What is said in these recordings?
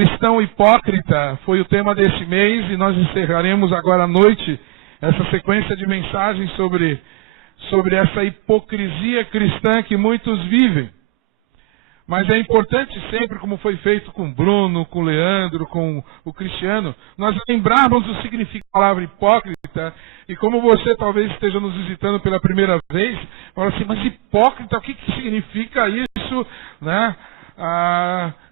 Cristão hipócrita foi o tema desse mês e nós encerraremos agora à noite essa sequência de mensagens sobre essa hipocrisia cristã que muitos vivem. Mas é importante sempre, como foi feito com Bruno, com Leandro, com o Cristiano, nós lembrarmos o significado da palavra hipócrita. E como você talvez esteja nos visitando pela primeira vez, fala assim, mas hipócrita, o que significa isso? Né?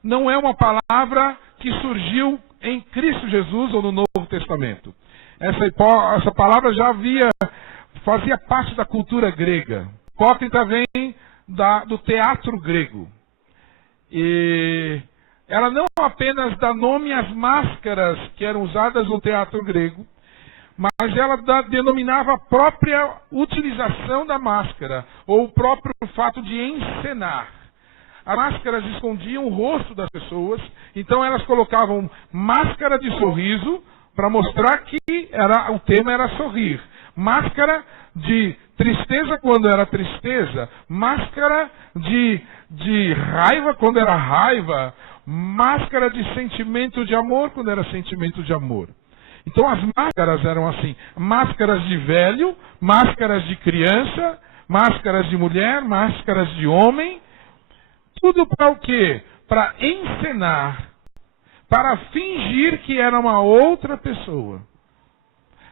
Não é uma palavra que surgiu em Cristo Jesus ou no Novo Testamento. Essa palavra já fazia parte da cultura grega. Hipócrita vem do teatro grego. E ela não apenas dá nome às máscaras que eram usadas no teatro grego, mas ela denominava a própria utilização da máscara, ou o próprio fato de encenar. As máscaras escondiam o rosto das pessoas, então elas colocavam máscara de sorriso para mostrar que o tema era sorrir. Máscara de tristeza quando era tristeza, máscara de raiva quando era raiva, máscara de sentimento de amor quando era sentimento de amor. Então as máscaras eram assim, máscaras de velho, máscaras de criança, máscaras de mulher, máscaras de homem, tudo para o quê? Para encenar, para fingir que era uma outra pessoa.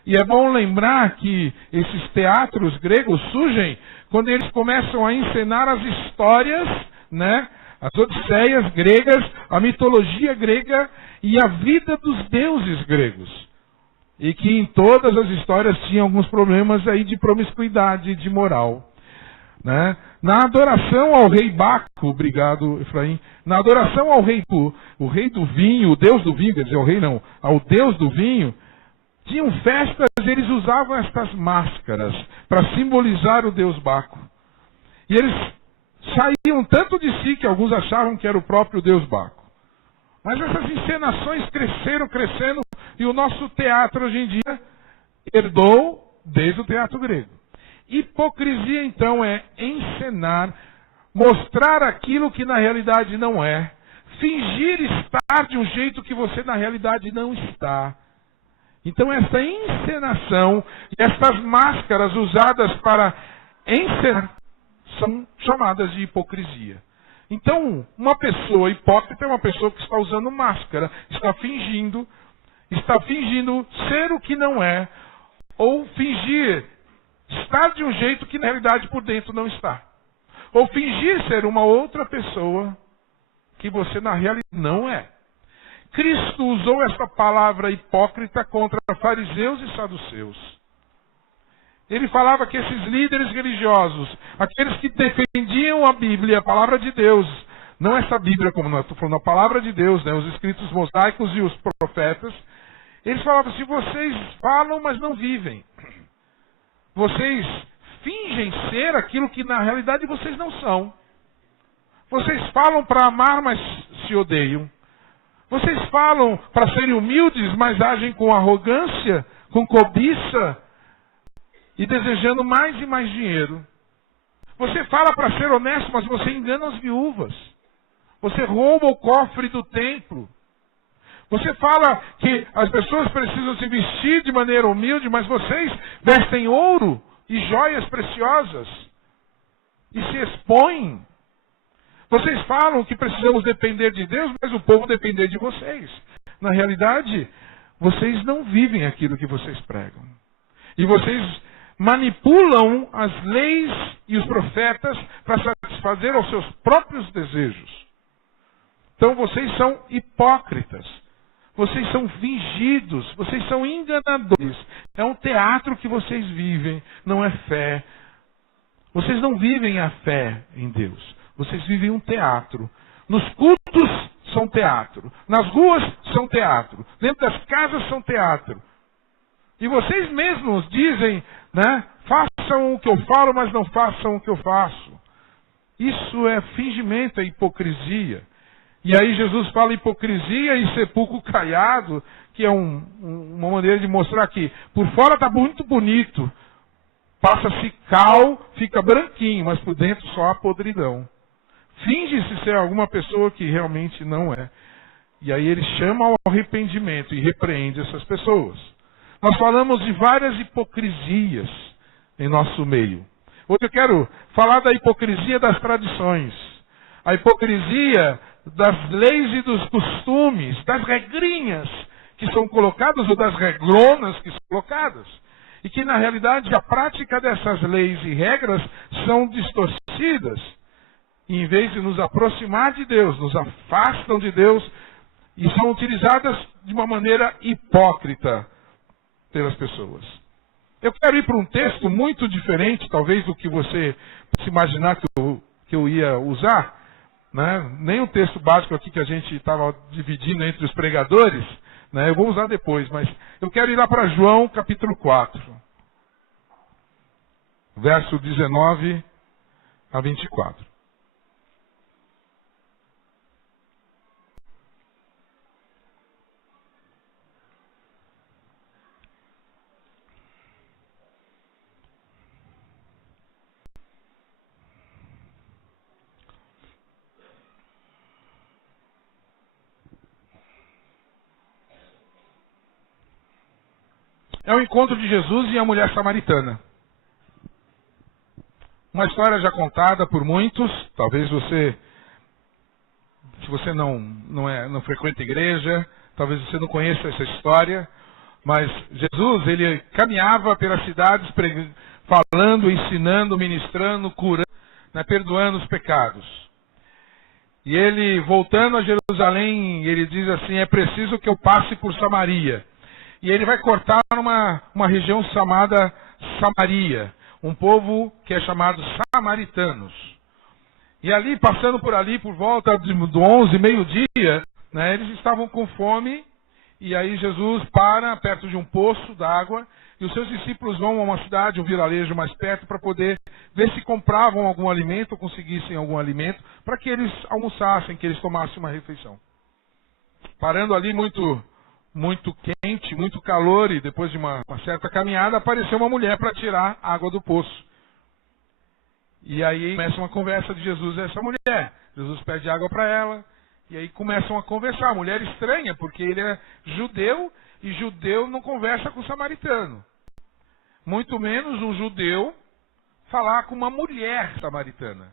E é bom lembrar que esses teatros gregos surgem quando eles começam a encenar as histórias, né? As odisseias gregas, a mitologia grega e a vida dos deuses gregos. E que em todas as histórias tinha alguns problemas aí de promiscuidade, de moral. Né? Na adoração ao rei Baco, obrigado Efraim, na adoração ao rei, o rei do vinho, o deus do vinho, quer dizer, o rei não, ao deus do vinho, tinham festas, eles usavam estas máscaras para simbolizar o deus Baco. E eles saíam tanto de si que alguns achavam que era o próprio deus Baco. Mas essas encenações crescendo, e o nosso teatro hoje em dia herdou desde o teatro grego. Hipocrisia, então, é encenar, mostrar aquilo que na realidade não é, fingir estar de um jeito que você na realidade não está. Então essa encenação e essas máscaras usadas para encenar são chamadas de hipocrisia. Então, uma pessoa hipócrita é uma pessoa que está usando máscara, está fingindo ser o que não é, ou fingir estar de um jeito que na realidade por dentro não está. Ou fingir ser uma outra pessoa que você na realidade não é. Cristo usou essa palavra hipócrita contra fariseus e saduceus. Ele falava que esses líderes religiosos, aqueles que defendiam a Bíblia, a palavra de Deus, não essa Bíblia como nós estou falando, a palavra de Deus, né, os escritos mosaicos e os profetas, eles falavam assim, vocês falam, mas não vivem. Vocês fingem ser aquilo que na realidade vocês não são. Vocês falam para amar, mas se odeiam. Vocês falam para serem humildes, mas agem com arrogância, com cobiça e desejando mais e mais dinheiro. Você fala para ser honesto, mas você engana as viúvas. Você rouba o cofre do templo. Você fala que as pessoas precisam se vestir de maneira humilde, mas vocês vestem ouro e joias preciosas e se expõem. Vocês falam que precisamos depender de Deus, mas o povo depender de vocês. Na realidade, vocês não vivem aquilo que vocês pregam. E vocês manipulam as leis e os profetas para satisfazer aos seus próprios desejos. Então vocês são hipócritas. Vocês são fingidos. Vocês são enganadores. É um teatro que vocês vivem, não é fé. Vocês não vivem a fé em Deus. Vocês vivem um teatro. Nos cultos são teatro. Nas ruas são teatro. Dentro das casas são teatro. E vocês mesmos dizem, né? Façam o que eu falo, mas não façam o que eu faço. Isso é fingimento, é hipocrisia. E aí Jesus fala hipocrisia e sepulcro caiado, que é uma maneira de mostrar que por fora está muito bonito. Passa-se cal, fica branquinho, mas por dentro só há podridão. Finge-se ser alguma pessoa que realmente não é. E aí ele chama ao arrependimento e repreende essas pessoas. Nós falamos de várias hipocrisias em nosso meio. Hoje eu quero falar da hipocrisia das tradições. A hipocrisia das leis e dos costumes, das regrinhas que são colocadas ou das regronas que são colocadas. E que na realidade a prática dessas leis e regras são distorcidas. E em vez de nos aproximar de Deus, nos afastam de Deus e são utilizadas de uma maneira hipócrita pelas pessoas. Eu quero ir para um texto muito diferente, talvez, do que você se imaginar que eu ia usar. Né? Nem o texto básico aqui que a gente estava dividindo entre os pregadores, né? Eu vou usar depois, mas eu quero ir lá para João capítulo 4, verso 19 a 24. É o encontro de Jesus e a mulher samaritana. Uma história já contada por muitos. Talvez você, se você não frequenta a igreja, talvez você não conheça essa história. Mas Jesus, ele caminhava pelas cidades falando, ensinando, ministrando, curando, né, perdoando os pecados. E ele, voltando a Jerusalém, ele diz assim, é preciso que eu passe por Samaria. E ele vai cortar uma região chamada Samaria, um povo que é chamado samaritanos. E ali, passando por ali, por volta do 11, meio-dia, né, eles estavam com fome, e aí Jesus para perto de um poço d'água, e os seus discípulos vão a uma cidade, um vilarejo mais perto, para poder ver se compravam algum alimento, ou conseguissem algum alimento, para que eles almoçassem, que eles tomassem uma refeição. Parando ali muito quente, muito calor, e depois de uma certa caminhada, apareceu uma mulher para tirar água do poço. E aí começa uma conversa de Jesus e essa mulher. Jesus pede água para ela, e aí começam a conversar. A mulher estranha, porque ele é judeu, e judeu não conversa com samaritano. Muito menos um judeu falar com uma mulher samaritana.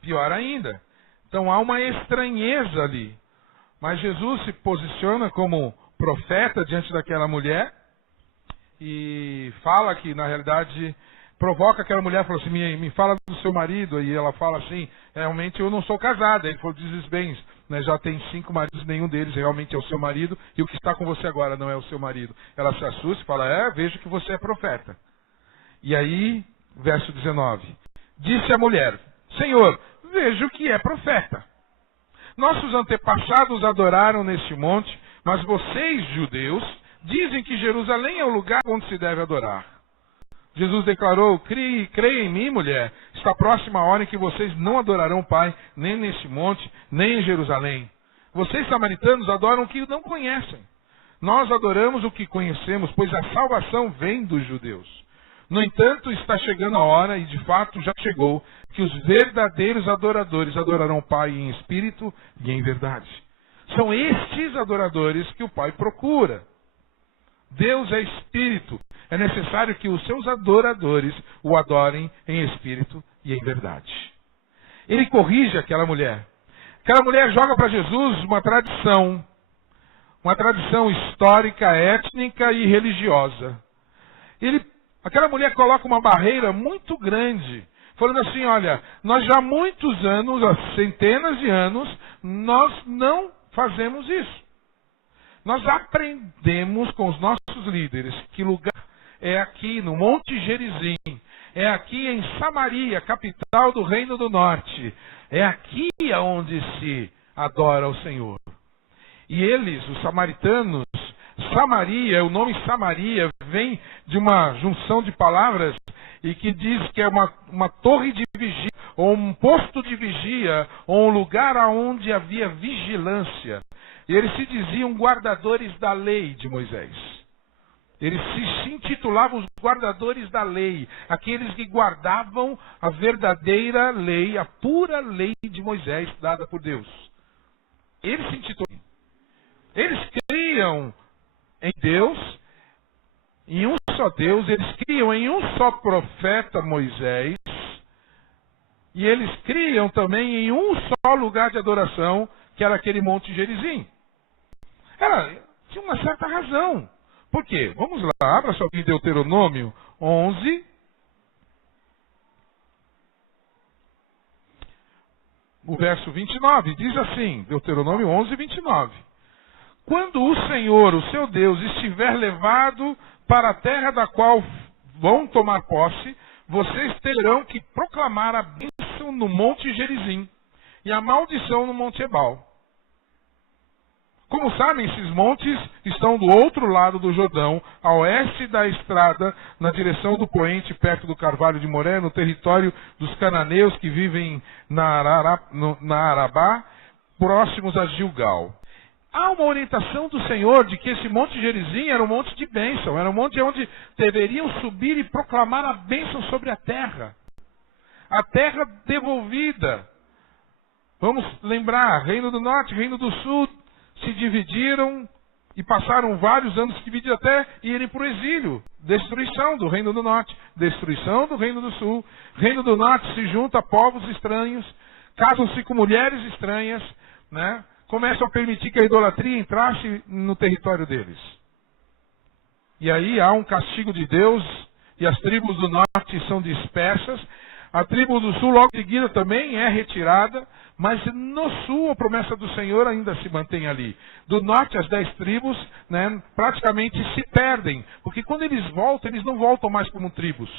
Pior ainda. Então há uma estranheza ali. Mas Jesus se posiciona como profeta diante daquela mulher e fala que, na realidade, provoca aquela mulher, fala assim, me fala do seu marido, e ela fala assim, realmente eu não sou casada. Ele falou, dizes bem, né, já tem 5 maridos, nenhum deles realmente é o seu marido, e o que está com você agora não é o seu marido. Ela se assusta e fala, vejo que você é profeta. E aí, verso 19, disse a mulher, Senhor, vejo que é profeta. Nossos antepassados adoraram neste monte, mas vocês, judeus, dizem que Jerusalém é o lugar onde se deve adorar. Jesus declarou, creia em mim, mulher, está próxima a hora em que vocês não adorarão o Pai, nem neste monte, nem em Jerusalém. Vocês, samaritanos, adoram o que não conhecem. Nós adoramos o que conhecemos, pois a salvação vem dos judeus. No entanto, está chegando a hora, e de fato já chegou, que os verdadeiros adoradores adorarão o Pai em espírito e em verdade. São estes adoradores que o Pai procura. Deus é espírito. É necessário que os seus adoradores o adorem em espírito e em verdade. Ele corrige aquela mulher. Aquela mulher joga para Jesus uma tradição histórica, étnica e religiosa. Aquela mulher coloca uma barreira muito grande, falando assim, olha, nós já há muitos anos, há centenas de anos, nós não fazemos isso. Nós aprendemos com os nossos líderes que lugar é aqui no Monte Gerizim, é aqui em Samaria, capital do Reino do Norte, é aqui onde se adora ao Senhor. E eles, os samaritanos, Samaria, o nome Samaria vem de uma junção de palavras e que diz que é uma torre de vigia, ou um posto de vigia, ou um lugar onde havia vigilância. E eles se diziam guardadores da lei de Moisés. Eles se intitulavam os guardadores da lei, aqueles que guardavam a verdadeira lei, a pura lei de Moisés dada por Deus. Eles se intitulavam. Eles criam em Deus, em um só Deus, eles criam em um só profeta, Moisés, e eles criam também em um só lugar de adoração, que era aquele Monte Gerizim. Tinha uma certa razão. Por quê? Vamos lá, abra sua Bíblia em Deuteronômio 11. O verso 29 diz assim, Deuteronômio 11, 29. Quando o Senhor, o seu Deus, estiver levado para a terra da qual vão tomar posse, vocês terão que proclamar a bênção no Monte Gerizim e a maldição no Monte Ebal. Como sabem, esses montes estão do outro lado do Jordão, a oeste da estrada, na direção do poente, perto do Carvalho de Moré, no território dos cananeus que vivem na Arabá, próximos a Gilgal. Há uma orientação do Senhor de que esse Monte Gerizim era um monte de bênção, era um monte onde deveriam subir e proclamar a bênção sobre a terra devolvida. Vamos lembrar, Reino do Norte, Reino do Sul, se dividiram e passaram vários anos divididos até irem para o exílio. Destruição do Reino do Norte, destruição do Reino do Sul. Reino do Norte se junta a povos estranhos, casam-se com mulheres estranhas, né? Começam a permitir que a idolatria entrasse no território deles. E aí há um castigo de Deus e as tribos do norte são dispersas. A tribo do sul logo em seguida também é retirada, mas no sul a promessa do Senhor ainda se mantém ali. Do norte as 10 tribos, né, praticamente se perdem, porque quando eles voltam, eles não voltam mais como tribos.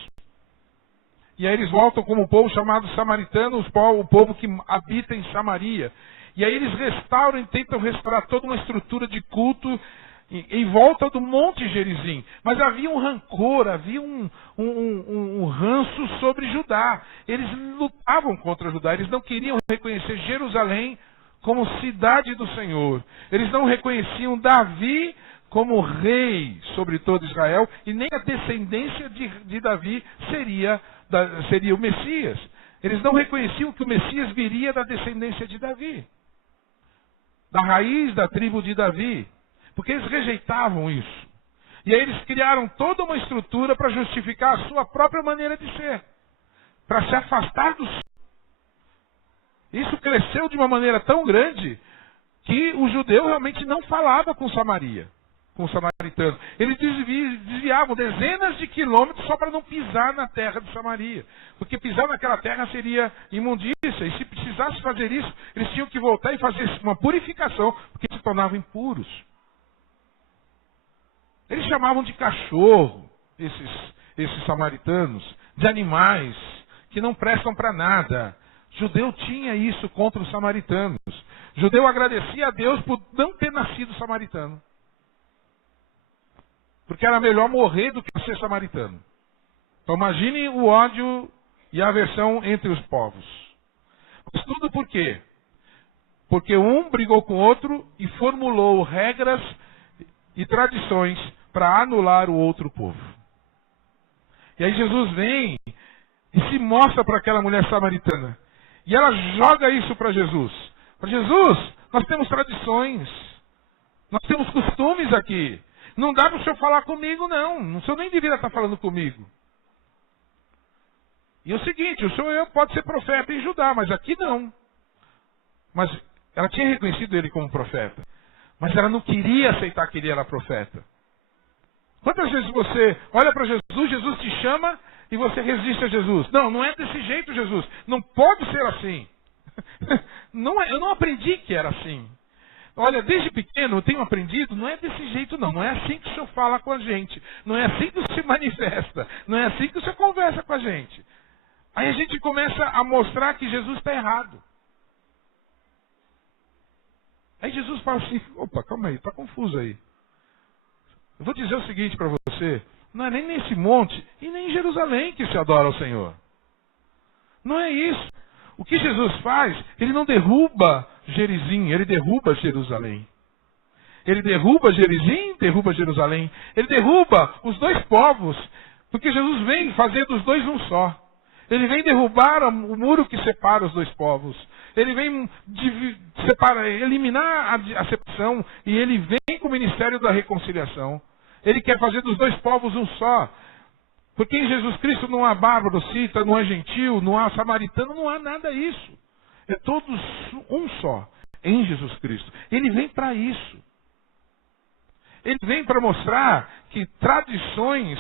E aí eles voltam como um povo chamado samaritano, o povo que habita em Samaria. E aí eles restauram e tentam restaurar toda uma estrutura de culto em volta do Monte Gerizim. Mas havia um rancor, havia um ranço sobre Judá. Eles lutavam contra Judá, eles não queriam reconhecer Jerusalém como cidade do Senhor. Eles não reconheciam Davi como rei sobre todo Israel, e nem a descendência de Davi seria o Messias. Eles não reconheciam que o Messias viria da descendência de Davi, da raiz da tribo de Davi, porque eles rejeitavam isso. E aí eles criaram toda uma estrutura para justificar a sua própria maneira de ser, para se afastar dos. Isso cresceu de uma maneira tão grande que o judeu realmente não falava com Samaria, com o samaritano. Eles desviavam dezenas de quilômetros só para não pisar na terra de Samaria. Porque pisar naquela terra seria imundícia. E se precisasse fazer isso, eles tinham que voltar e fazer uma purificação, porque se tornavam impuros. Eles chamavam de cachorro, esses samaritanos, de animais, que não prestam para nada. Judeu tinha isso contra os samaritanos. Judeu agradecia a Deus por não ter nascido samaritano. Porque era melhor morrer do que ser samaritano. Então imagine o ódio e a aversão entre os povos. Mas tudo por quê? Porque um brigou com o outro e formulou regras e tradições para anular o outro povo. E aí Jesus vem e se mostra para aquela mulher samaritana. E ela joga isso para Jesus. Para Jesus, nós temos tradições. Nós temos costumes aqui. Não dá para o senhor falar comigo, não. O senhor nem deveria estar falando comigo. E é o seguinte, o senhor pode ser profeta em Judá, mas aqui não. Mas ela tinha reconhecido ele como profeta. Mas ela não queria aceitar que ele era profeta. Quantas vezes você olha para Jesus, Jesus te chama e você resiste a Jesus? Não, não é desse jeito, Jesus. Não pode ser assim. Eu não aprendi que era assim. Olha, desde pequeno eu tenho aprendido, não é desse jeito não. Não é assim que o senhor fala com a gente. Não é assim que o senhor se manifesta. Não é assim que o senhor conversa com a gente. Aí a gente começa a mostrar que Jesus está errado. Aí Jesus fala assim, opa, calma aí, está confuso aí. Eu vou dizer o seguinte para você, não é nem nesse monte e nem em Jerusalém que se adora ao Senhor. Não é isso. O que Jesus faz, ele não derruba Gerizim, ele derruba Jerusalém. Ele derruba Gerizim, derruba Jerusalém. Ele derruba os dois povos, porque Jesus vem fazer dos dois um só. Ele vem derrubar o muro que separa os dois povos. Ele vem eliminar a separação, e ele vem com o ministério da reconciliação. Ele quer fazer dos dois povos um só. Porque em Jesus Cristo não há bárbaro, cita, não há gentil, não há samaritano, não há nada disso. É todos um só em Jesus Cristo. Ele vem para isso. Ele vem para mostrar que tradições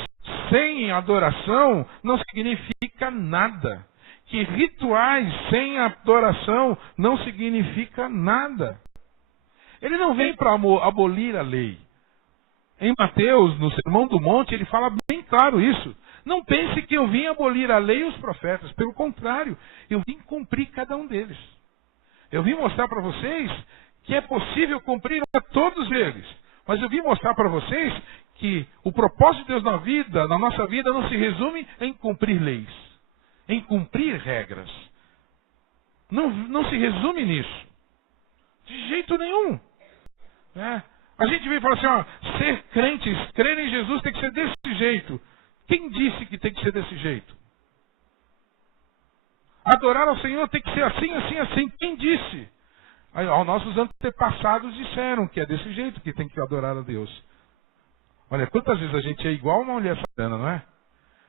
sem adoração não significa nada. Que rituais sem adoração não significa nada. Ele não vem para abolir a lei. Em Mateus, no Sermão do Monte, ele fala bem claro isso. Não pense que eu vim abolir a lei e os profetas. Pelo contrário, eu vim cumprir cada um deles. Eu vim mostrar para vocês que é possível cumprir a todos eles. Mas eu vim mostrar para vocês que o propósito de Deus na nossa vida, não se resume em cumprir leis, em cumprir regras. Não se resume nisso. De jeito nenhum. A gente vem e fala assim, ó, ser crentes, crer em Jesus tem que ser desse jeito. Quem disse que tem que ser desse jeito? Adorar ao Senhor tem que ser assim, assim, assim. Quem disse? Aí, ó, nossos antepassados disseram que é desse jeito que tem que adorar a Deus. Olha, quantas vezes a gente é igual uma mulher samaritana, não é?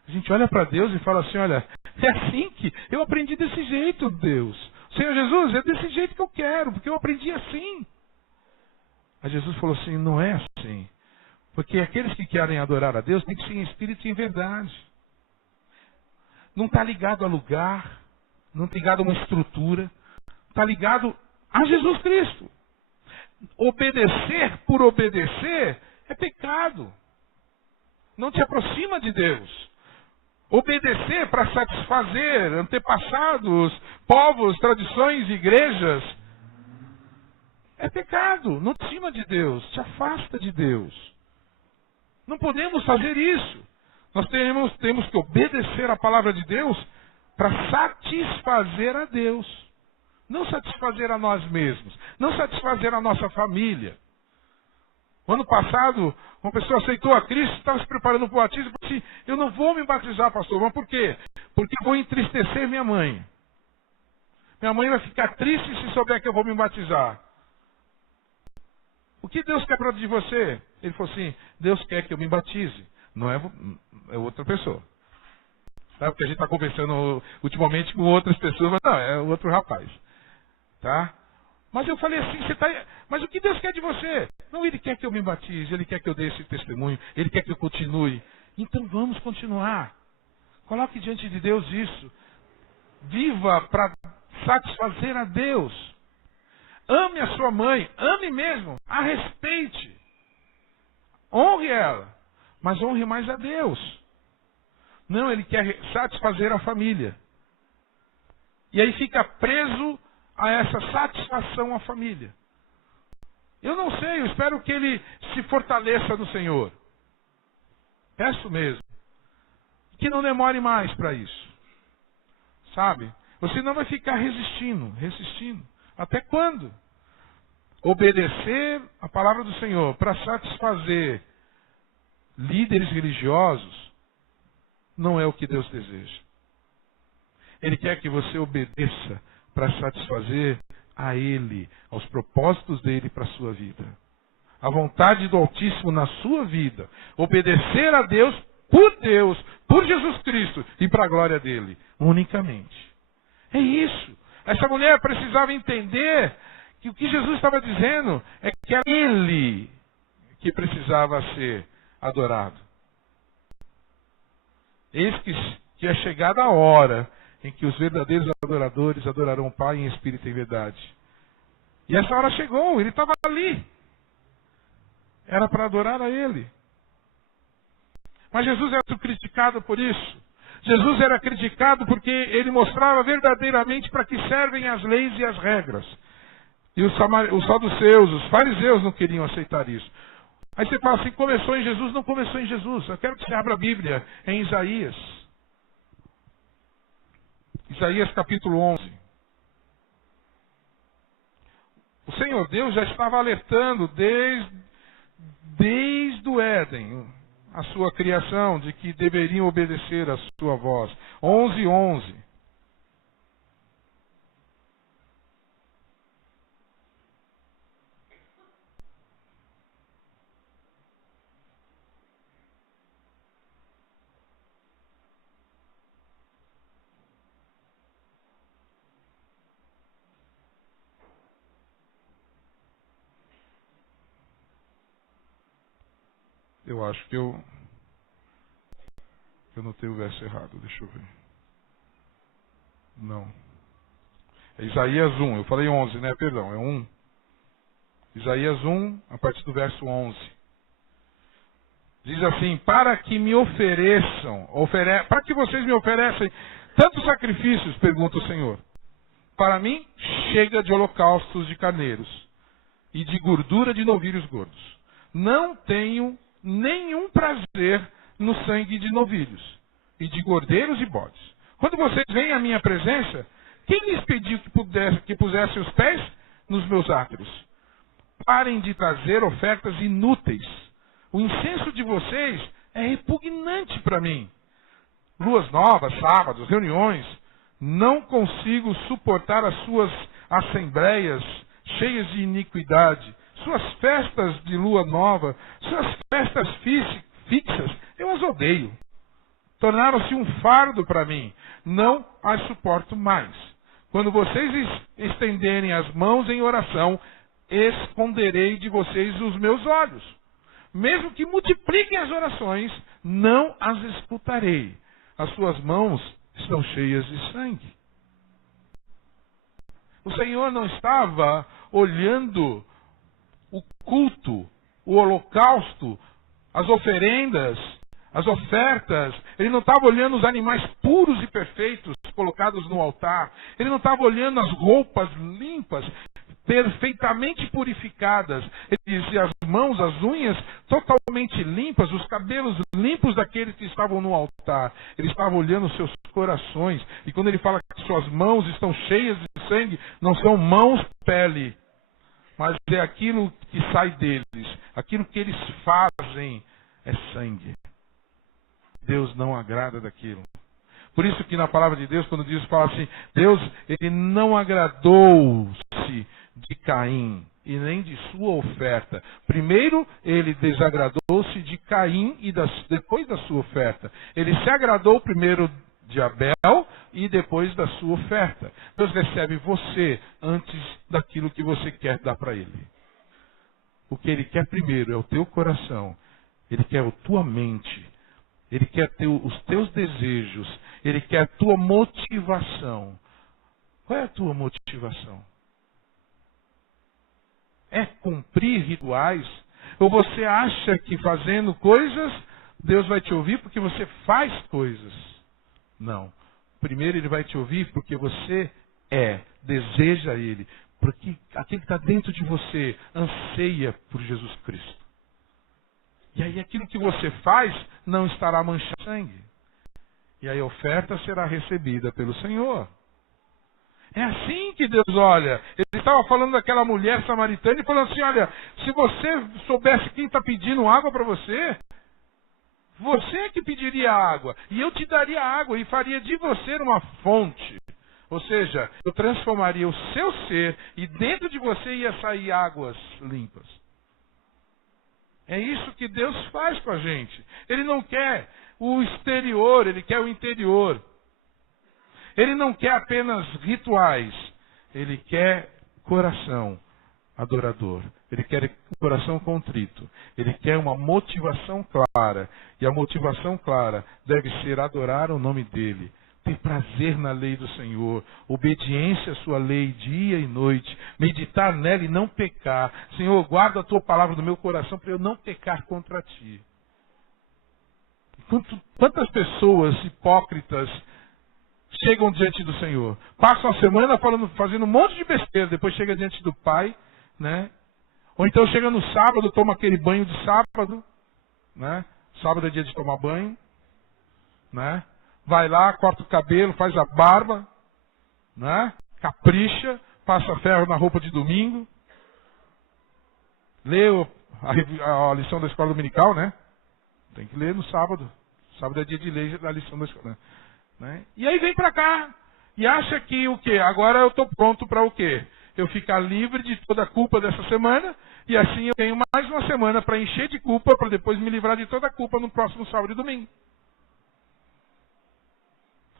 A gente olha para Deus e fala assim, olha, é assim que eu aprendi desse jeito, Deus. Senhor Jesus, é desse jeito que eu quero, porque eu aprendi assim. Aí Jesus falou assim, não é assim. Porque aqueles que querem adorar a Deus têm que ser em espírito e em verdade. Não está ligado a lugar, não está ligado a uma estrutura, está ligado a Jesus Cristo. Obedecer por obedecer é pecado. Não te aproxima de Deus. Obedecer para satisfazer antepassados, povos, tradições, igrejas, é pecado. Não te aproxima de Deus, te afasta de Deus. Não podemos fazer isso. Nós temos que obedecer a palavra de Deus para satisfazer a Deus. Não satisfazer a nós mesmos. Não satisfazer a nossa família. No ano passado, uma pessoa aceitou a Cristo, estava se preparando para o batismo, e disse, eu não vou me batizar, pastor. Mas por quê? Porque eu vou entristecer minha mãe. Minha mãe vai ficar triste se souber que eu vou me batizar. O que Deus quer de você? Ele falou assim, Deus quer que eu me batize. Não é outra pessoa. Tá? Porque a gente está conversando ultimamente com outras pessoas, mas não, é outro rapaz. Tá? Mas eu falei assim, mas o que Deus quer de você? Não, Ele quer que eu me batize, Ele quer que eu dê esse testemunho, Ele quer que eu continue. Então vamos continuar. Coloque diante de Deus isso. Viva para satisfazer a Deus. Ame a sua mãe, ame mesmo, a respeite. Honre ela, mas honre mais a Deus. Não, Ele quer satisfazer a família. E aí fica preso a essa satisfação à família. Eu não sei, eu espero que ele se fortaleça no Senhor. Peço mesmo. Que não demore mais para isso. Sabe? Você não vai ficar resistindo. Até quando? Obedecer a palavra do Senhor para satisfazer líderes religiosos não é o que Deus deseja. Ele quer que você obedeça para satisfazer a Ele, aos propósitos dEle para a sua vida. A vontade do Altíssimo na sua vida. Obedecer a Deus, por Jesus Cristo e para a glória dEle, unicamente. É isso. Essa mulher precisava entender que o que Jesus estava dizendo é que era Ele que precisava ser adorado. Eis que é chegada a hora em que os verdadeiros adoradores adorarão o Pai em espírito e em verdade. E essa hora chegou, ele estava ali. Era para adorar a Ele. Mas Jesus era criticado por isso. Jesus era criticado porque ele mostrava verdadeiramente para que servem as leis e as regras. E os saduceus, os fariseus não queriam aceitar isso. Aí você fala assim, começou em Jesus? Não começou em Jesus. Eu quero que você abra a Bíblia em Isaías. Isaías capítulo 11. O Senhor Deus já estava alertando desde o Éden, a sua criação, de que deveriam obedecer a sua voz. 11:11. Eu acho que eu notei o verso errado, deixa eu ver. Não. É Isaías 1, eu falei 11, né? Perdão, é 1. Isaías 1, a partir do verso 11. Diz assim: para que me ofereçam, para que vocês me oferecem tantos sacrifícios, pergunta o Senhor. Para mim, chega de holocaustos de carneiros e de gordura de novilhos gordos. Não tenho nenhum prazer no sangue de novilhos e de cordeiros e bodes. Quando vocês vêm à minha presença, quem lhes pediu que pusesse os pés nos meus átrios? Parem de trazer ofertas inúteis. O incenso de vocês é repugnante para mim. Luas novas, sábados, reuniões. Não consigo suportar as suas assembleias cheias de iniquidade. Suas festas de lua nova, suas festas fixas, eu as odeio. Tornaram-se um fardo para mim. Não as suporto mais. Quando vocês estenderem as mãos em oração, esconderei de vocês os meus olhos. Mesmo que multipliquem as orações, não as escutarei. As suas mãos estão cheias de sangue. O Senhor não estava olhando o culto, o holocausto, as oferendas, as ofertas. Ele não estava olhando os animais puros e perfeitos colocados no altar. Ele não estava olhando as roupas limpas, perfeitamente purificadas. Ele dizia as mãos, as unhas totalmente limpas, os cabelos limpos daqueles que estavam no altar. Ele estava olhando os seus corações. E quando ele fala que suas mãos estão cheias de sangue, não são mãos pele, mas é aquilo que sai deles, aquilo que eles fazem é sangue. Deus não agrada daquilo. Por isso que na palavra de Deus, quando Deus fala assim, Deus, ele não agradou-se de Caim e nem de sua oferta. Primeiro, ele desagradou-se de Caim e depois da sua oferta. Ele se agradou primeiro de Abel e depois da sua oferta. Deus recebe você antes daquilo que você quer dar para ele. O que ele quer primeiro é o teu coração. Ele quer a tua mente. Ele quer os teus desejos. Ele quer a tua motivação. Qual é a tua motivação? É cumprir rituais? Ou você acha que fazendo coisas, Deus vai te ouvir porque você faz coisas? Não. Primeiro ele vai te ouvir porque você deseja ele. Porque aquilo que está dentro de você anseia por Jesus Cristo. E aí aquilo que você faz não estará manchando sangue. E aí a oferta será recebida pelo Senhor. É assim que Deus olha. Ele estava falando daquela mulher samaritana e falando assim, olha, se você soubesse quem está pedindo água para você, você é que pediria água. E eu te daria água e faria de você uma fonte. Ou seja, eu transformaria o seu ser e dentro de você ia sair águas limpas. É isso que Deus faz com a gente. Ele não quer o exterior, ele quer o interior. Ele não quer apenas rituais. Ele quer coração adorador. Ele quer coração contrito. Ele quer uma motivação clara. E a motivação clara deve ser adorar o nome dele. Ter prazer na lei do Senhor, obediência à sua lei dia e noite, meditar nela e não pecar. Senhor, guarda a tua palavra no meu coração para eu não pecar contra ti. Quantas pessoas hipócritas chegam diante do Senhor, passam a semana fazendo um monte de besteira, depois chega diante do Pai, né? Ou então chega no sábado, toma aquele banho de sábado, né? Sábado é dia de tomar banho, né? Vai lá, corta o cabelo, faz a barba, né? Capricha, passa ferro na roupa de domingo, lê a lição da escola dominical, né? Tem que ler no sábado. Sábado é dia de ler a lição da escola. Né? né? E aí vem para cá e acha que o quê? Agora eu estou pronto para o quê? Eu ficar livre de toda a culpa dessa semana e assim eu tenho mais uma semana para encher de culpa para depois me livrar de toda a culpa no próximo sábado e domingo.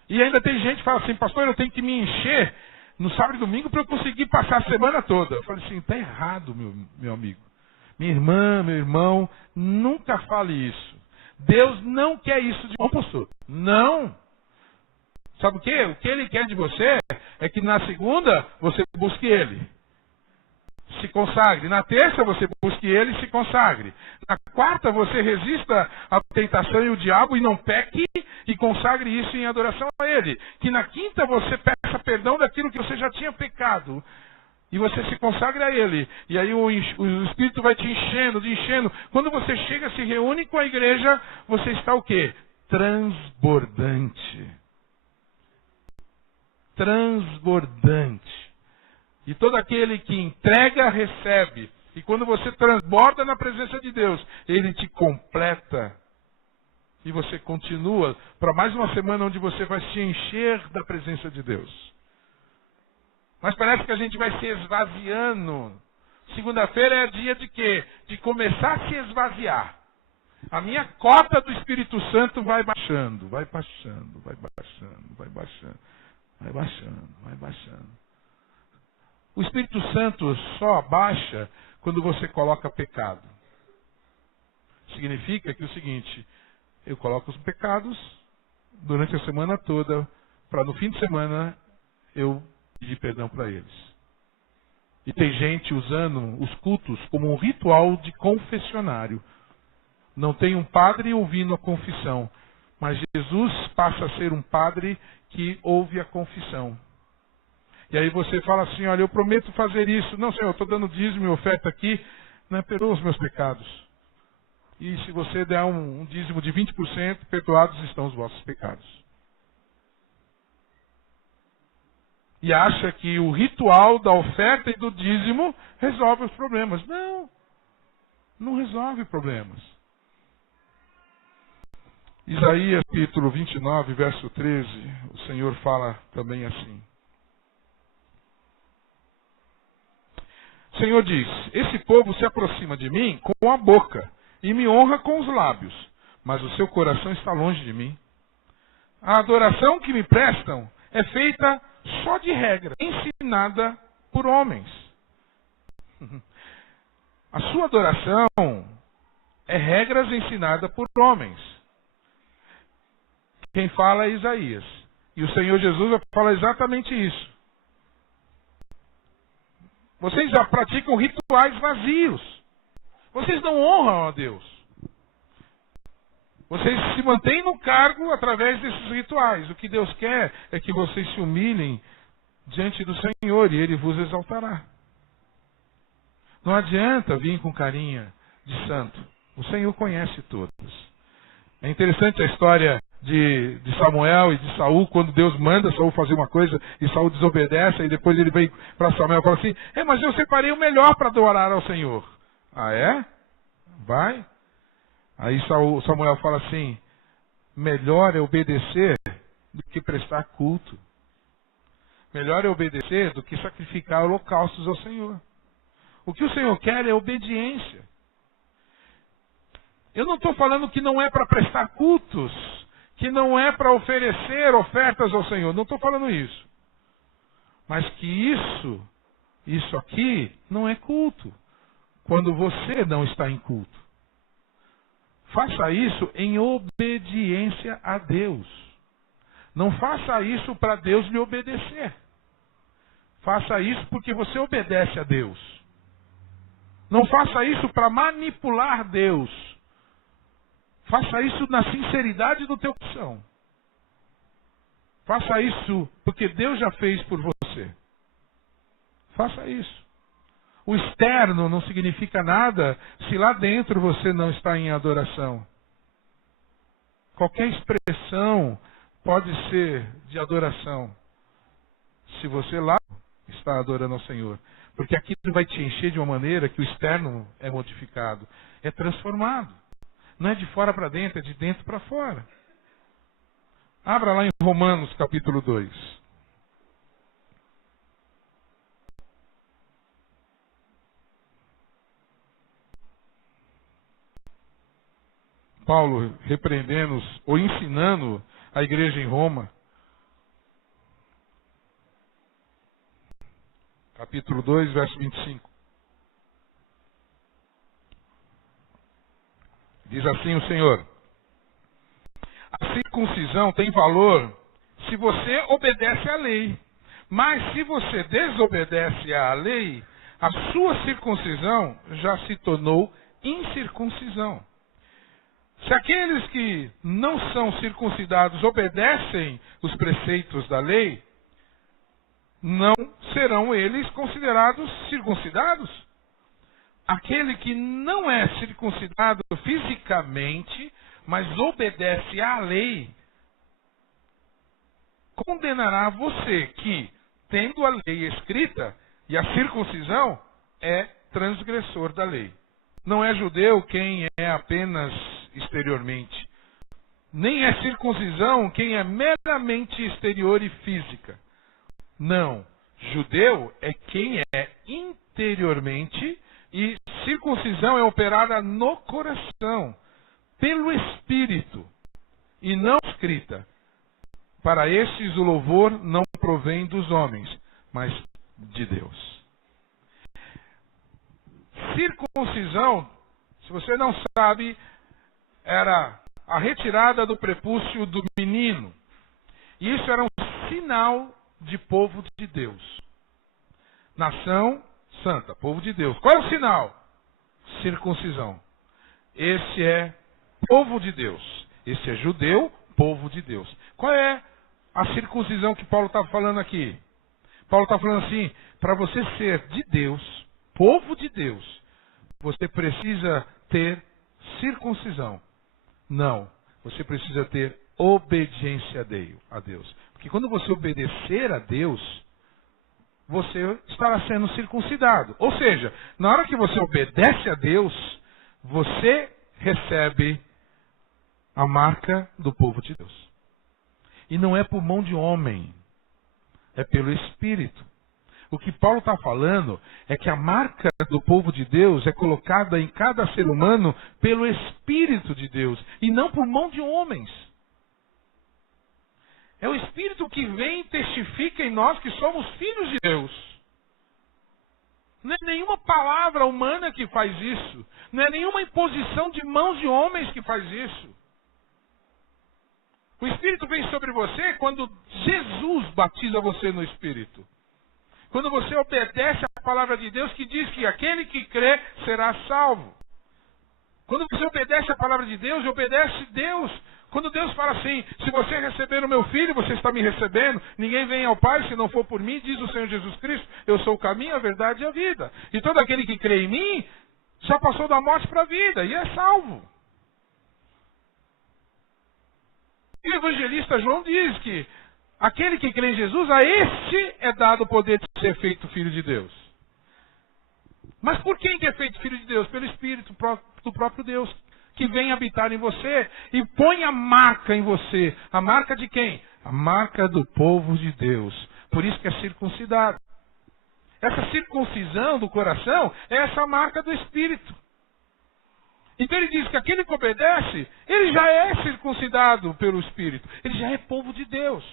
E ainda tem gente que fala assim, pastor, eu tenho que me encher no sábado e domingo para eu conseguir passar a semana toda. Eu falei assim, está errado, meu amigo. Minha irmã, meu irmão, nunca fale isso. Deus não quer isso de um pastor. Não. Sabe o quê? O que Ele quer de você é que na segunda você busque Ele. Se consagre. Na terça você busque Ele e se consagre. Na quarta você resista à tentação e o diabo e não peque e consagre isso em adoração a Ele. Que na quinta você peça perdão daquilo que você já tinha pecado. E você se consagra a Ele. E aí o Espírito vai te enchendo, te enchendo. Quando você chega, se reúne com a igreja, você está o quê? Transbordante. Transbordante. E todo aquele que entrega, recebe. E quando você transborda na presença de Deus, Ele te completa. E você continua para mais uma semana onde você vai se encher da presença de Deus. Mas parece que a gente vai se esvaziando. Segunda-feira é dia de quê? De começar a se esvaziar. A minha cota do Espírito Santo vai baixando, vai baixando, vai baixando, vai baixando, vai baixando, vai baixando. O Espírito Santo só baixa quando você coloca pecado. Significa que é o seguinte, eu coloco os pecados durante a semana toda, para no fim de semana eu pedir perdão para eles. E tem gente usando os cultos como um ritual de confessionário. Não tem um padre ouvindo a confissão, mas Jesus passa a ser um padre que ouve a confissão. E aí você fala assim, olha, eu prometo fazer isso. Não, Senhor, eu estou dando dízimo e oferta aqui, né, perdoa os meus pecados. E se você der um dízimo de 20%, perdoados estão os vossos pecados. E acha que o ritual da oferta e do dízimo resolve os problemas. Não, não resolve problemas. Isaías capítulo 29, verso 13, o Senhor fala também assim. O Senhor diz, esse povo se aproxima de mim com a boca e me honra com os lábios, mas o seu coração está longe de mim. A adoração que me prestam é feita só de regra, ensinada por homens. A sua adoração é regras ensinadas por homens. Quem fala é Isaías. E o Senhor Jesus fala exatamente isso. Vocês já praticam rituais vazios. Vocês não honram a Deus. Vocês se mantêm no cargo através desses rituais. O que Deus quer é que vocês se humilhem diante do Senhor e Ele vos exaltará. Não adianta vir com carinha de santo. O Senhor conhece todos. É interessante a história de Samuel e de Saul, quando Deus manda Saul fazer uma coisa e Saul desobedece, e depois ele vem para Samuel e fala assim, mas eu separei o melhor para adorar ao Senhor. Ah, é? Vai. Aí Samuel fala assim, melhor é obedecer do que prestar culto. Melhor é obedecer do que sacrificar holocaustos ao Senhor. O que o Senhor quer é obediência. Eu não estou falando que não é para prestar cultos, que não é para oferecer ofertas ao Senhor. Não estou falando isso. Mas que isso aqui não é culto. Quando você não está em culto. Faça isso em obediência a Deus. Não faça isso para Deus lhe obedecer. Faça isso porque você obedece a Deus. Não faça isso para manipular Deus. Faça isso na sinceridade do teu coração. Faça isso porque Deus já fez por você. Faça isso. O externo não significa nada se lá dentro você não está em adoração. Qualquer expressão pode ser de adoração. Se você lá está adorando ao Senhor. Porque aquilo vai te encher de uma maneira que o externo é modificado. É transformado. Não é de fora para dentro, é de dentro para fora. Abra lá em Romanos capítulo 2. Paulo repreendendo ou ensinando a igreja em Roma. Capítulo 2, verso 25. Diz assim o Senhor: a circuncisão tem valor se você obedece à lei. Mas se você desobedece à lei, a sua circuncisão já se tornou incircuncisão. Se aqueles que não são circuncidados obedecem os preceitos da lei, não serão eles considerados circuncidados. Aquele que não é circuncidado fisicamente, mas obedece à lei, condenará você que, tendo a lei escrita e a circuncisão, é transgressor da lei. Não é judeu quem é apenas exteriormente, nem é circuncisão quem é meramente exterior e física. Não, judeu é quem é interiormente, e circuncisão é operada no coração, pelo Espírito, e não escrita. Para estes o louvor não provém dos homens, mas de Deus. Circuncisão, se você não sabe, era a retirada do prepúcio do menino. E isso era um sinal de povo de Deus. Nação santa, povo de Deus. Qual é o sinal? Circuncisão. Esse é povo de Deus. Esse é judeu, povo de Deus. Qual é a circuncisão que Paulo está falando aqui? Paulo está falando assim, para você ser de Deus, povo de Deus, você precisa ter circuncisão. Não, você precisa ter obediência a Deus. Porque quando você obedecer a Deus, você estará sendo circuncidado. Ou seja, na hora que você obedece a Deus, você recebe a marca do povo de Deus. E não é por mão de homem, é pelo Espírito. O que Paulo está falando é que a marca do povo de Deus é colocada em cada ser humano pelo Espírito de Deus, e não por mão de homens. É o Espírito que vem e testifica em nós que somos filhos de Deus. Não é nenhuma palavra humana que faz isso. Não é nenhuma imposição de mãos de homens que faz isso. O Espírito vem sobre você quando Jesus batiza você no Espírito. Quando você obedece à palavra de Deus que diz que aquele que crê será salvo. Quando você obedece à palavra de Deus, obedece Deus. Quando Deus fala assim, se você receber o meu filho, você está me recebendo. Ninguém vem ao Pai se não for por mim, diz o Senhor Jesus Cristo. Eu sou o caminho, a verdade e a vida. E todo aquele que crê em mim, já passou da morte para a vida e é salvo. E o evangelista João diz que aquele que crê em Jesus, a este é dado o poder de ser feito filho de Deus. Mas por quem que é feito filho de Deus? Pelo Espírito do próprio Deus, que vem habitar em você e põe a marca em você. A marca de quem? A marca do povo de Deus. Por isso que é circuncidado. Essa circuncisão do coração é essa marca do Espírito. Então ele diz que aquele que obedece, ele já é circuncidado pelo Espírito. Ele já é povo de Deus.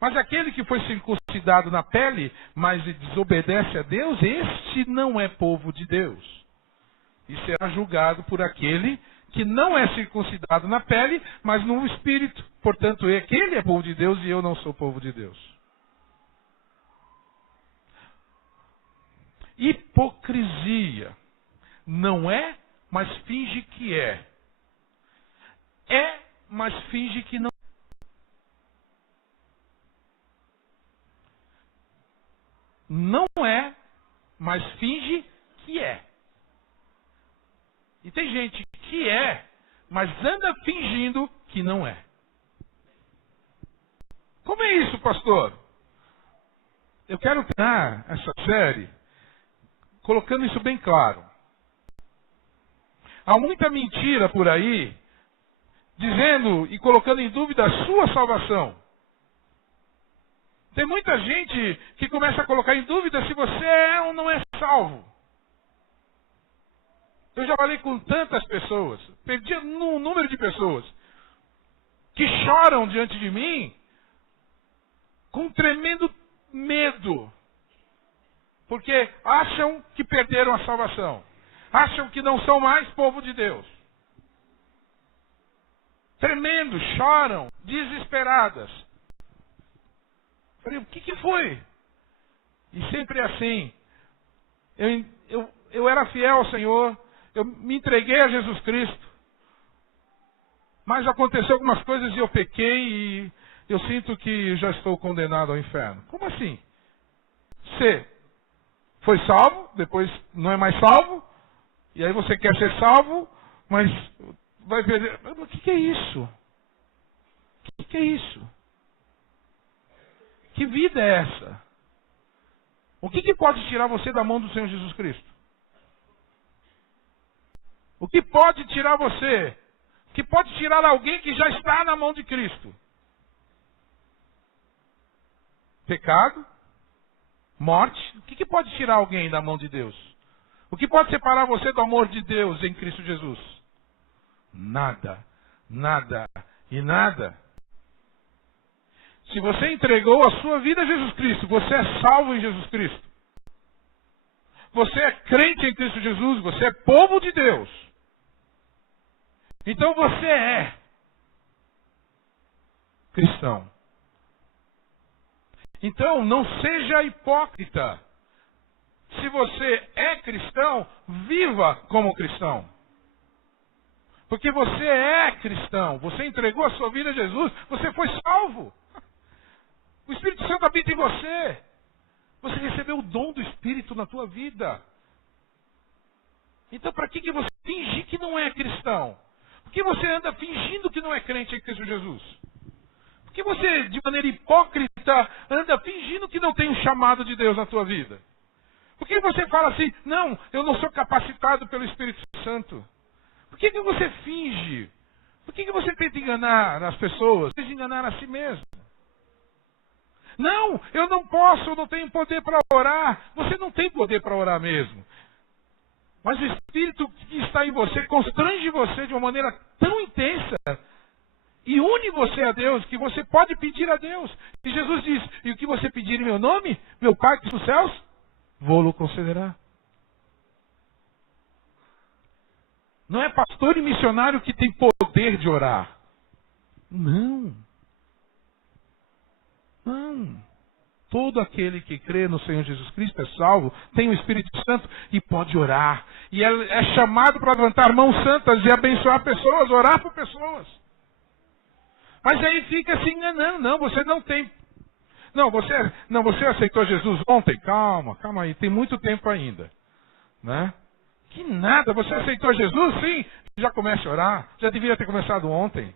Mas aquele que foi circuncidado na pele, mas desobedece a Deus, este não é povo de Deus. E será julgado por aquele que não é circuncidado na pele, mas no Espírito. Portanto, aquele é povo de Deus e eu não sou povo de Deus. Hipocrisia não é, mas finge que é. É, mas finge que não. Não é, mas finge que é. E tem gente que é, mas anda fingindo que não é. Como é isso, pastor? Eu quero terminar essa série colocando isso bem claro. Há muita mentira por aí dizendo e colocando em dúvida a sua salvação. Tem muita gente que começa a colocar em dúvida se você é ou não é salvo. Eu já falei com tantas pessoas, perdi um número de pessoas, que choram diante de mim com um tremendo medo, porque acham que perderam a salvação, acham que não são mais povo de Deus. Tremendo, choram, desesperadas. Falei, o que foi? E sempre é assim. Eu era fiel ao Senhor, eu me entreguei a Jesus Cristo, mas aconteceu algumas coisas e eu pequei e eu sinto que já estou condenado ao inferno. Como assim? Você foi salvo, depois não é mais salvo, e aí você quer ser salvo, mas vai perder. O que é isso? O que é isso? Que vida é essa? O que pode tirar você da mão do Senhor Jesus Cristo? O que pode tirar você? O que pode tirar alguém que já está na mão de Cristo? Pecado? Morte? O que pode tirar alguém da mão de Deus? O que pode separar você do amor de Deus em Cristo Jesus? Nada, nada e nada. Se você entregou a sua vida a Jesus Cristo, você é salvo em Jesus Cristo. Você é crente em Cristo Jesus, você é povo de Deus. Então você é cristão. Então não seja hipócrita. Se você é cristão, viva como cristão. Porque você é cristão, você entregou a sua vida a Jesus, você foi salvo. O Espírito Santo habita em você. Você recebeu o dom do Espírito na tua vida. Então para que você fingir que não é cristão? Por que você anda fingindo que não é crente em Cristo Jesus? Por que você, de maneira hipócrita, anda fingindo que não tem um chamado de Deus na tua vida? Por que você fala assim, não, eu não sou capacitado pelo Espírito Santo? Por que você finge? Por que você tenta enganar as pessoas? Tenta enganar a si mesmo? Não, eu não posso, eu não tenho poder para orar. Você não tem poder para orar mesmo. Mas o Espírito que está em você constrange você de uma maneira tão intensa e une você a Deus, que você pode pedir a Deus. E Jesus diz, e o que você pedir em meu nome, meu Pai que está nos céus, vou-lo concederá. Não é pastor e missionário que tem poder de orar. Não. Não. Todo aquele que crê no Senhor Jesus Cristo é salvo, tem o Espírito Santo e pode orar. E é chamado para levantar mãos santas e abençoar pessoas, orar por pessoas. Mas aí fica se enganando. Não, você não tem. Não, você aceitou Jesus ontem? Calma aí, tem muito tempo ainda. Né? Que nada, você aceitou Jesus? Sim, já comece a orar. Já deveria ter começado ontem.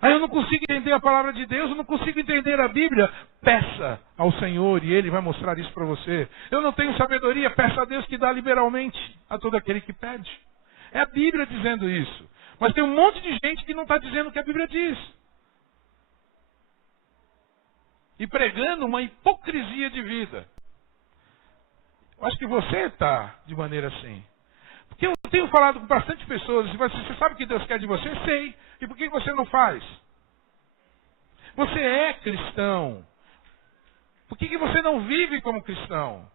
Aí eu não consigo entender a palavra de Deus, eu não consigo entender a Bíblia. Peça ao Senhor e Ele vai mostrar isso para você. Eu não tenho sabedoria, peça a Deus que dá liberalmente a todo aquele que pede. É a Bíblia dizendo isso. Mas tem um monte de gente que não está dizendo o que a Bíblia diz. E pregando uma hipocrisia de vida. Eu acho que você está de maneira assim. Porque eu tenho falado com bastante pessoas, você sabe o que Deus quer de você? Sei. E por que você não faz? Você é cristão. Por que você não vive como cristão?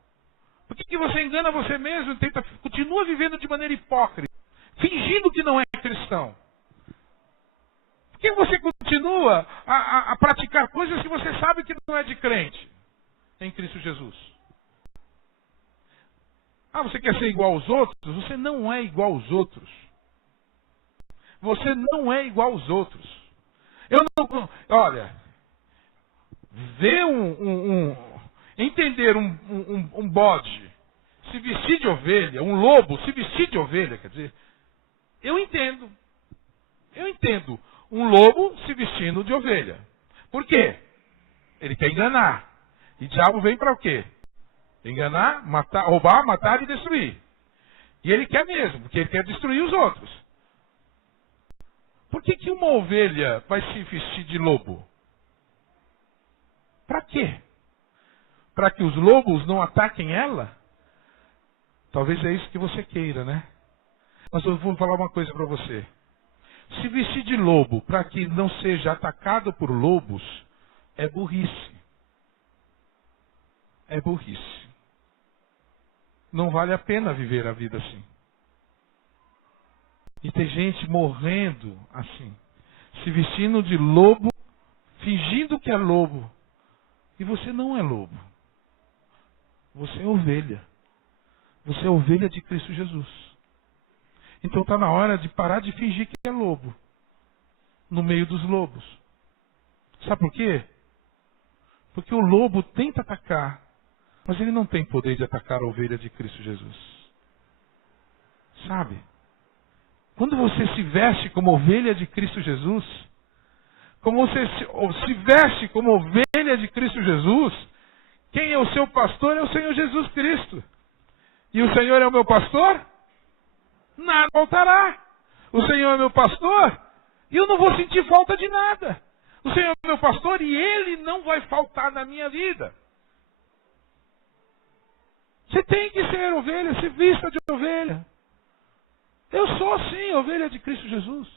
Por que você engana você mesmo e continua vivendo de maneira hipócrita, fingindo que não é cristão? Por que você continua a praticar coisas que você sabe que não é de crente em Cristo Jesus? Ah, você quer ser igual aos outros? Você não é igual aos outros. Você não é igual aos outros. Olha, ver entender um bode se vestir de ovelha, um lobo se vestir de ovelha, quer dizer, eu entendo um lobo se vestindo de ovelha. Por quê? Ele quer enganar. E o diabo vem para o quê? Enganar, matar, roubar, matar e destruir. E ele quer mesmo, porque ele quer destruir os outros. Por que uma ovelha vai se vestir de lobo? Para quê? Para que os lobos não ataquem ela? Talvez é isso que você queira, né? Mas eu vou falar uma coisa para você. Se vestir de lobo para que não seja atacado por lobos, é burrice. É burrice. Não vale a pena viver a vida assim. E tem gente morrendo assim, se vestindo de lobo, fingindo que é lobo. E você não é lobo. Você é ovelha. Você é ovelha de Cristo Jesus. Então está na hora de parar de fingir que é lobo no meio dos lobos. Sabe por quê? Porque o lobo tenta atacar, mas ele não tem poder de atacar a ovelha de Cristo Jesus. Sabe? Quando você se veste como ovelha de Cristo Jesus, como você se veste como ovelha de Cristo Jesus, quem é o seu pastor é o Senhor Jesus Cristo. E o Senhor é o meu pastor? Nada faltará. O Senhor é meu pastor e eu não vou sentir falta de nada. O Senhor é meu pastor e Ele não vai faltar na minha vida. Você tem que ser ovelha, se vista de ovelha. Eu sou sim ovelha de Cristo Jesus.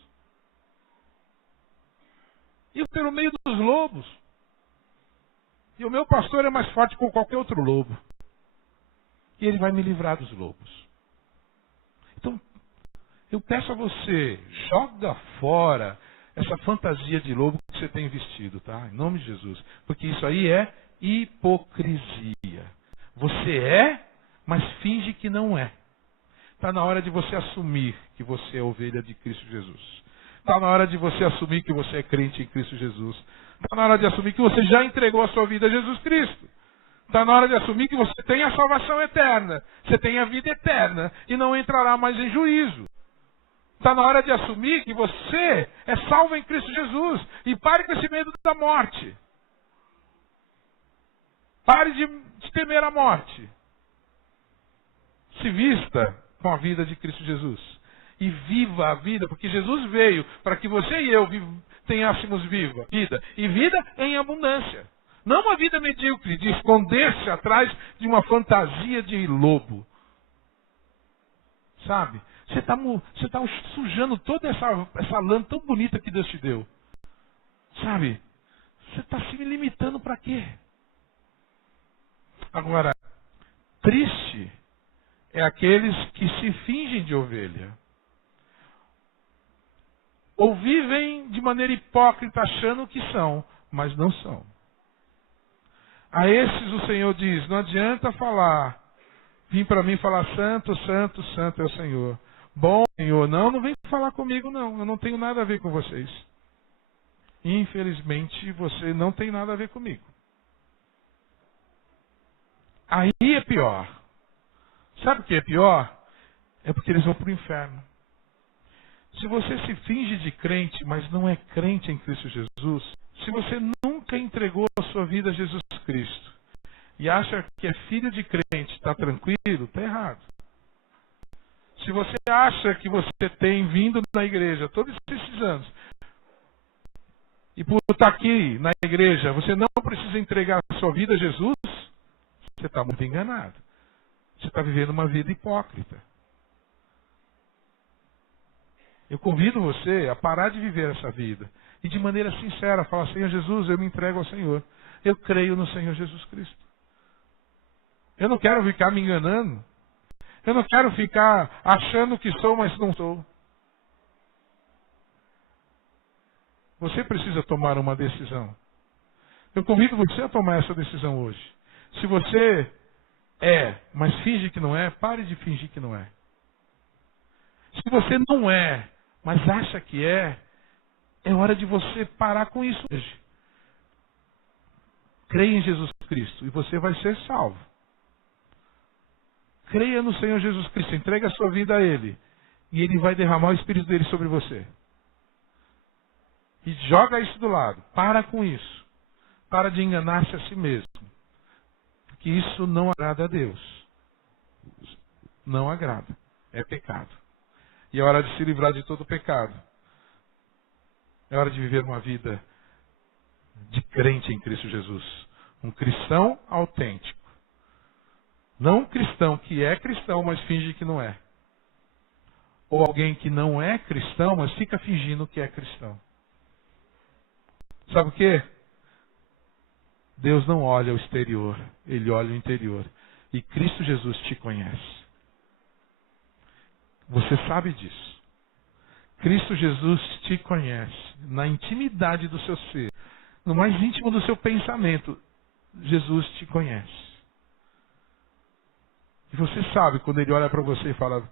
E eu estou no meio dos lobos. E o meu pastor é mais forte que qualquer outro lobo. E Ele vai me livrar dos lobos. Então, eu peço a você, joga fora essa fantasia de lobo que você tem vestido, tá? Em nome de Jesus. Porque isso aí é hipocrisia. Você é, mas finge que não é. Está na hora de você assumir que você é ovelha de Cristo Jesus. Está na hora de você assumir que você é crente em Cristo Jesus. Está na hora de assumir que você já entregou a sua vida a Jesus Cristo. Está na hora de assumir que você tem a salvação eterna. Você tem a vida eterna e não entrará mais em juízo. Está na hora de assumir que você é salvo em Cristo Jesus. E pare com esse medo da morte. Pare de temer a morte. Se vista com a vida de Cristo Jesus. E viva a vida, porque Jesus veio para que você e eu tenhássemos vida. E vida em abundância. Não uma vida medíocre, de esconder-se atrás de uma fantasia de lobo. Sabe? Você está sujando toda essa lã tão bonita que Deus te deu. Sabe? Você está se limitando para quê? Agora, triste é aqueles que se fingem de ovelha. Ou vivem de maneira hipócrita achando que são, mas não são. A esses o Senhor diz, não adianta vir para mim falar santo, santo, santo é o Senhor. Bom, Senhor, não vem falar comigo não, eu não tenho nada a ver com vocês. Infelizmente, você não tem nada a ver comigo. Aí é pior. Sabe o que é pior? É porque eles vão para o inferno. Se você se finge de crente, mas não é crente em Cristo Jesus, se você nunca entregou a sua vida a Jesus Cristo e acha que é filho de crente, está tranquilo, está errado. Se você acha que você tem vindo na igreja todos esses anos e por estar aqui na igreja você não precisa entregar a sua vida a Jesus, você está muito enganado. Você está vivendo uma vida hipócrita. Eu convido você a parar de viver essa vida e de maneira sincera falar, Senhor Jesus, eu me entrego ao Senhor. Eu creio no Senhor Jesus Cristo. Eu não quero ficar me enganando. Eu não quero ficar achando que sou, mas não sou. Você precisa tomar uma decisão. Eu convido você a tomar essa decisão hoje. Se você mas finge que não é, pare de fingir que não é. Se você não é, mas acha que é hora de você parar com isso hoje. Creia em Jesus Cristo e você vai ser salvo. Creia no Senhor Jesus Cristo, entregue a sua vida a Ele. E Ele vai derramar o Espírito dele sobre você. E joga isso do lado. Para com isso. Para de enganar-se a si mesmo. Porque isso não agrada a Deus. Não agrada. É pecado. E é hora de se livrar de todo pecado. É hora de viver uma vida de crente em Cristo Jesus. Um cristão autêntico. Não um cristão que é cristão, mas finge que não é. Ou alguém que não é cristão, mas fica fingindo que é cristão. Sabe o quê? Deus não olha o exterior, Ele olha o interior. E Cristo Jesus te conhece. Você sabe disso. Cristo Jesus te conhece na intimidade do seu ser, no mais íntimo do seu pensamento. Jesus te conhece. E você sabe quando Ele olha para você e fala: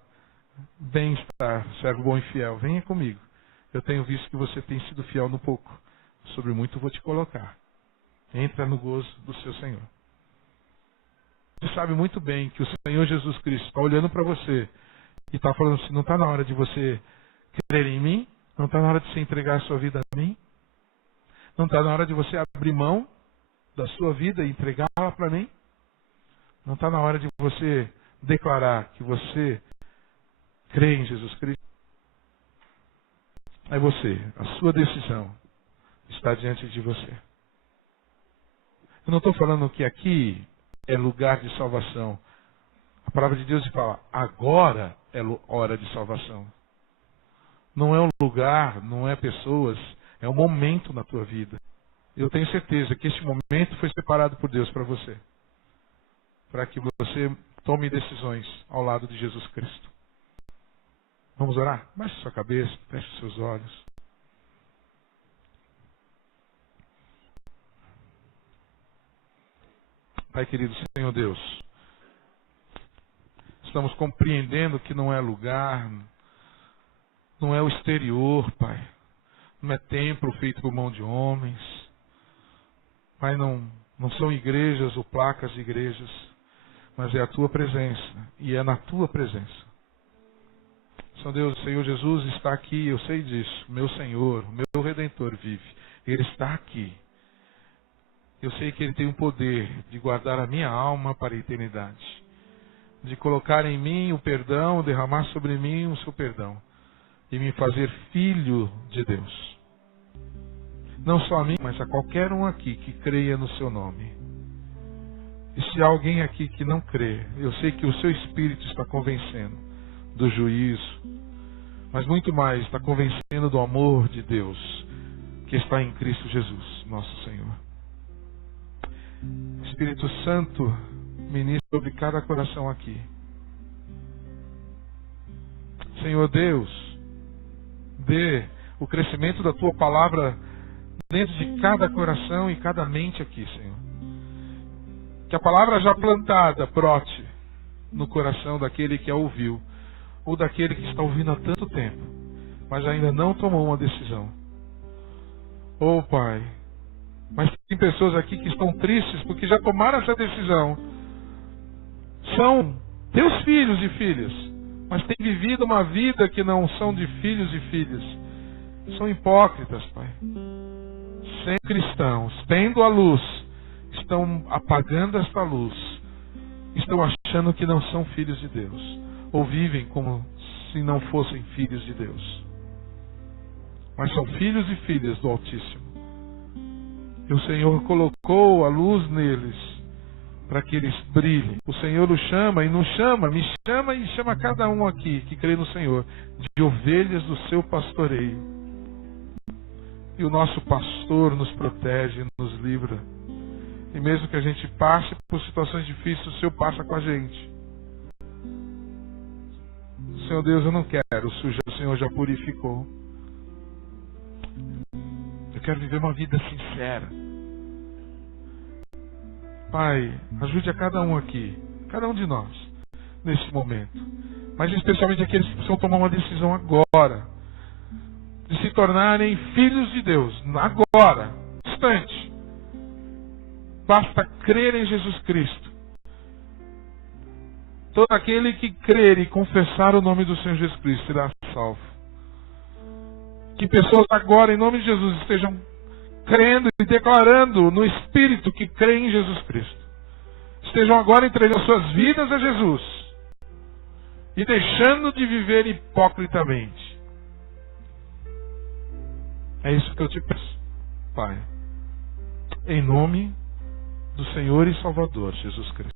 bem está, servo bom e fiel, venha comigo. Eu tenho visto que você tem sido fiel no pouco. Sobre muito vou te colocar. Entra no gozo do seu Senhor. Você sabe muito bem que o Senhor Jesus Cristo está olhando para você e está falando assim: não está na hora de você crer em mim? Não está na hora de você entregar a sua vida a mim? Não está na hora de você abrir mão da sua vida e entregá-la para mim? Não está na hora de você declarar que você crê em Jesus Cristo? É você, a sua decisão está diante de você. Eu não estou falando que aqui é lugar de salvação. A palavra de Deus fala: agora é hora de salvação. Não é um lugar, não é pessoas, é um momento na tua vida. Eu tenho certeza que este momento foi separado por Deus para você. Para que você tome decisões ao lado de Jesus Cristo. Vamos orar? Baixe sua cabeça, feche os seus olhos. Pai querido, Senhor Deus, estamos compreendendo que não é lugar, não é o exterior, Pai. Não é templo feito por mão de homens. Pai, não são igrejas ou placas de igrejas, mas é a Tua presença, e é na Tua presença. Senhor Deus, o Senhor Jesus está aqui, eu sei disso. Meu Senhor, meu Redentor vive. Ele está aqui. Eu sei que Ele tem o poder de guardar a minha alma para a eternidade. De colocar em mim o perdão, derramar sobre mim o seu perdão. E me fazer filho de Deus. Não só a mim, mas a qualquer um aqui que creia no seu nome. E se há alguém aqui que não crê, eu sei que o seu Espírito está convencendo do juízo, mas muito mais, está convencendo do amor de Deus que está em Cristo Jesus, nosso Senhor. Espírito Santo, ministra sobre cada coração aqui. Senhor Deus, dê o crescimento da Tua palavra dentro de cada coração e cada mente aqui, Senhor. Que a palavra já plantada brote no coração daquele que a ouviu, ou daquele que está ouvindo há tanto tempo, mas ainda não tomou uma decisão. Oh, Pai, mas tem pessoas aqui que estão tristes porque já tomaram essa decisão. São teus filhos e filhas, mas têm vivido uma vida que não são de filhos e filhas. São hipócritas, Pai. Sem cristãos, tendo a luz, estão apagando esta luz. Estão achando que não são filhos de Deus. Ou vivem como se não fossem filhos de Deus. Mas são filhos e filhas do Altíssimo. E o Senhor colocou a luz neles para que eles brilhem. O Senhor os chama e nos chama, me chama e chama cada um aqui que crê no Senhor, de ovelhas do seu pastoreio. E o nosso pastor nos protege, nos livra. E mesmo que a gente passe por situações difíceis, o Senhor passa com a gente. Senhor Deus, eu não quero sujar, o Senhor já purificou. Eu quero viver uma vida sincera. Pai, ajude a cada um aqui, cada um de nós, nesse momento. Mas especialmente aqueles que precisam tomar uma decisão agora. De se tornarem filhos de Deus. Agora, instante. Basta crer em Jesus Cristo. Todo aquele que crer e confessar o nome do Senhor Jesus Cristo será salvo. Que pessoas agora, em nome de Jesus, estejam crendo e declarando no Espírito que creem em Jesus Cristo. Estejam agora entregando suas vidas a Jesus. E deixando de viver hipocritamente. É isso que eu te peço, Pai. Em nome do Senhor e Salvador, Jesus Cristo.